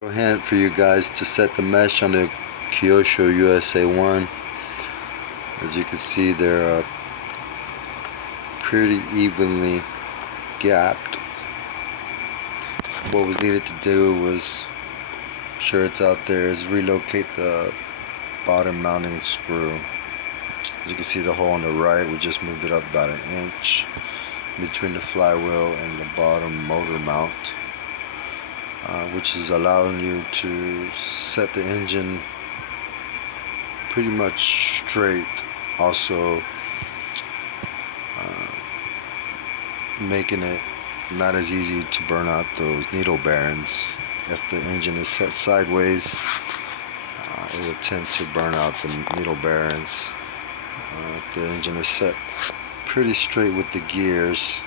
Hint for you guys to set the mesh on the Kyosho USA 1. As you can see, they're pretty evenly gapped. What was needed to do was, sure it's out there, is relocate the bottom mounting screw. As you can see, the hole on the right, we just moved it up about an inch between the flywheel and the bottom motor mount. Which is allowing you to set the engine pretty much straight. Also making it not as easy to burn out those needle bearings. If the engine is set sideways, it will tend to burn out the needle bearings. If the engine is set pretty straight with the gears,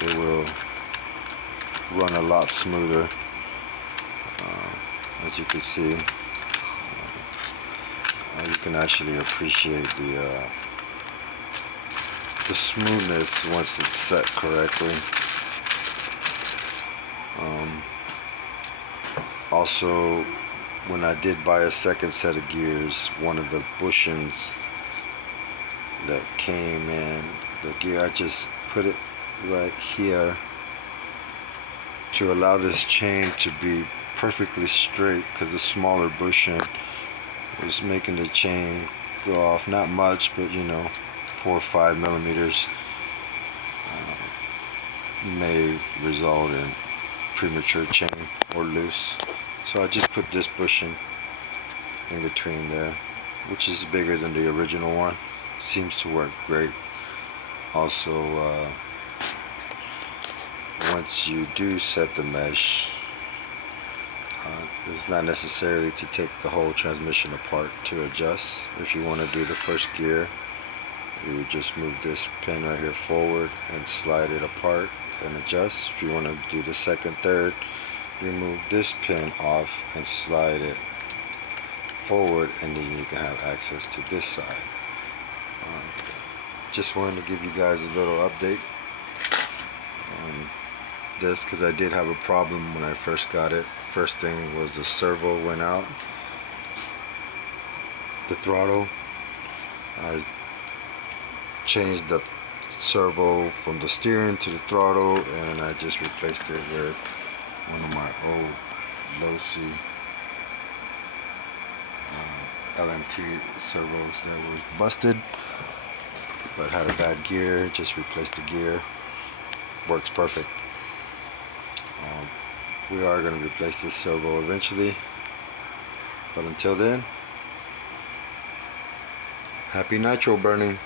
it will run a lot smoother. As you can see, you can actually appreciate the smoothness once it's set correctly. Also, when I did buy a second set of gears, one of the bushings that came in the gear, I just put it right here to allow this chain to be perfectly straight, because the smaller bushing was making the chain go off, not much, but 4 or 5 millimeters may result in premature chain or loose. So I just put this bushing in between there, which is bigger than the original one. Seems to work great. Also, once you do set the mesh, it's not necessary to take the whole transmission apart to adjust. If you want to do the first gear, you would just move this pin right here forward and slide it apart and adjust. If you want to do the second, third, you move this pin off and slide it forward, and then you can have access to this side. Just wanted to give you guys a little update on this, because I did have a problem when I first got it. First thing was the servo went out, the throttle. I changed the servo from the steering to the throttle, and I just replaced it with one of my old low-C LMT servos that was busted, but had a bad gear. Just replaced the gear. Works perfect. We are going to replace this servo eventually, but until then, happy nitro burning.